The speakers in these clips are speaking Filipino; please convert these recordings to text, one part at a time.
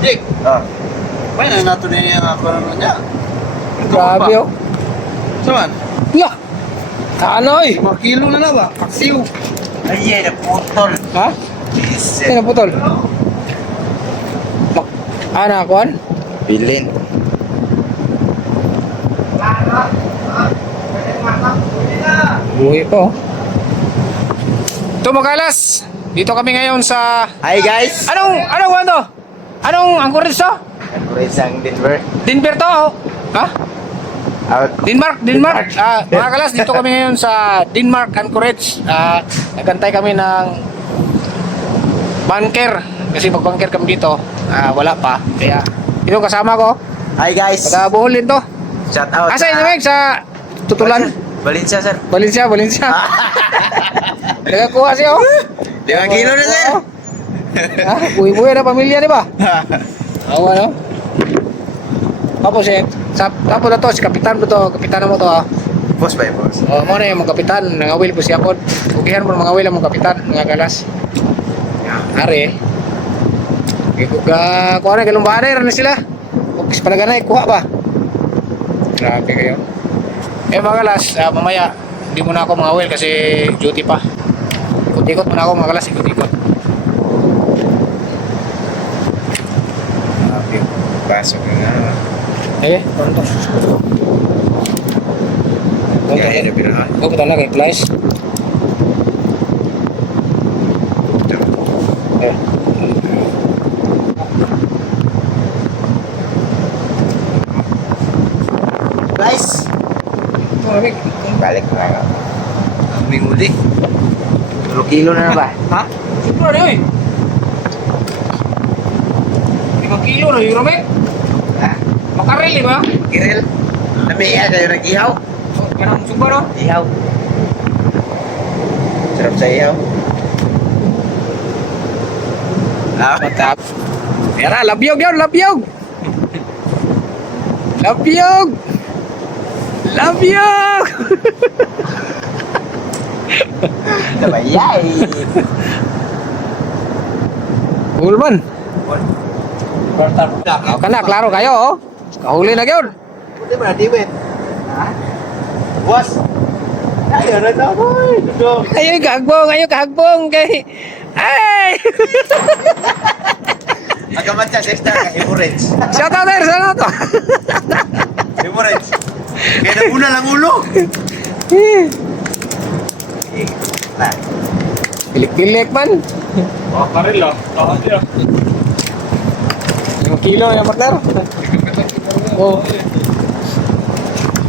Jake, Ah. may na nato ni ako naman niya. Grabe oh. Saan? Ya. Ano eh? 5 kilo na ba? Paksiw. Ay, naputol. Ha? Isit. Sino putol? Ana kuan? Bilin. Buhay po. Ito mga kalas. Dito kami ngayon sa Hi guys. anong ano? Anong anchorage to? Ako isang Denver. Denver to? Oh. Ha? Out. Denmark. Mga kalas, dito kami ngayon sa Denmark Anchorage. Nagantay kami ng bunker. Kasi pag bunker kami dito, wala pa. Kaya, ito kasama ko. Hi guys. Taga-Bohol din to. Shout out. Asa yun, Meg? Sa Tutulan? Valencia sir. Valencia. Nagakuha siya, oh. 5 kilo na sir. Buhay-buhay na pamilya, di ba? Awa, no? Tapos tapos na to, si kapitan mo to, kapitan mo to, ah. Boss by boss. Oh, mo na yung mga kapitan, nangawil po siya po. Ugihan mo mga awil ang mga kapitan, mga galas. Are. Kuha na, galumbahan na sila. Ukis pala ganay, kuha ba? Grabe kayo. Mga galas, mamaya, hindi muna ako mga awil kasi duty pa. Ikot-ikot muna ako mga galas, ikot-ikot. Grabe. Pasok na. Pronto. Ya, ada pinahan. Oh, kita na kay Flash. Guys. Balik na nga. Aming uli. 10 kilo na ba? Ha? Siguro na yun. 5 kilo na yun, Robek. Ha? Makarel, di ba? Kiril. Namiya kayo nag-ihaw. Ganang sumba, no? Ihaw. Sarap sa ihaw. Matap. Yara, labyog yun, labyog! Labyog! Labyog! Nabayay. Ulman. Kana, klaro kayo, oh. Kahuli na yun. Pwede ba na diwit? Ha? Boss. Ayaw na daw, boy. Dudong. Ayaw kahagbong kay... Ay! Agamat siya, sister, ka hemorrhage. Shout out there, shout out. Hemorrhage. Kaya naguna lang ulo. Nah. Pilik-pilik man. Makarel ah. Tahan niya. 5 kilo yung partner. Oh.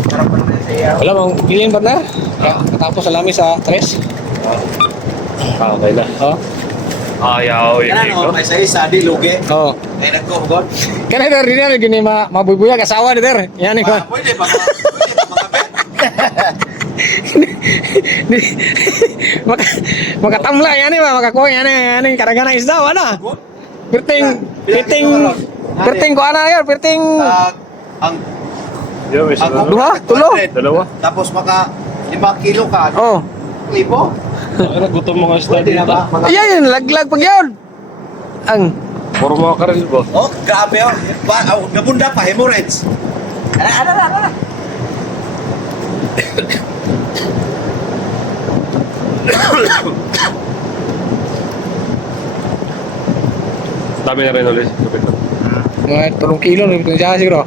Sarap pa naman sa ihaw. Wala mong piliin partner. Katapos salami sa 3. Okay na. Oh. Ayaw yun. Ano, may isa di lugi. Oh. May nagkuhgot. Kana der din na gini mabubuya kasawa der. Yan ni ba. Pwede ba? Pwede ba mga bet? Makatamla yan ni ba makakuha yan ni kadaghan isda wala. Perting ko ana yan, perting Ang Yo, may ang Duha? Tulo? Dalawa. Tapos maka 5 kilo ka. oh. Libo. Ano, gutom mga isda Pwede na dito. ba? Mga Ayan, laglag pag yun. Ang Puro mga karel ba? Oh, grabe oh. Nabunda pa, hemorrhage. Ano. Dami na rin ulit. mga 3 kilo rin ito siya siguro.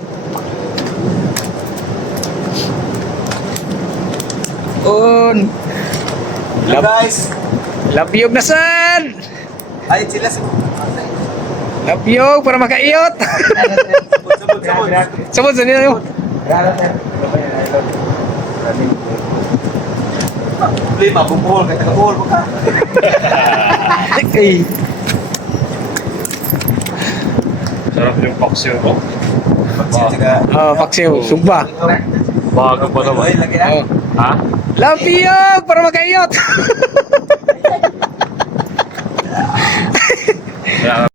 On. Hello guys. Labyog na san. Ay, sila sa... Labyog para makaiyot. Sabot. Sabot sa nila yun. Lima, bumbuhol. Kaya taga-buhol mo ka. Ay. Sarap yung paksiw ko. Oh, paksiw, sugba. Bago pa naman. Ay, lagi na. Oh. Ha? Labyog para makaiyot. Kaya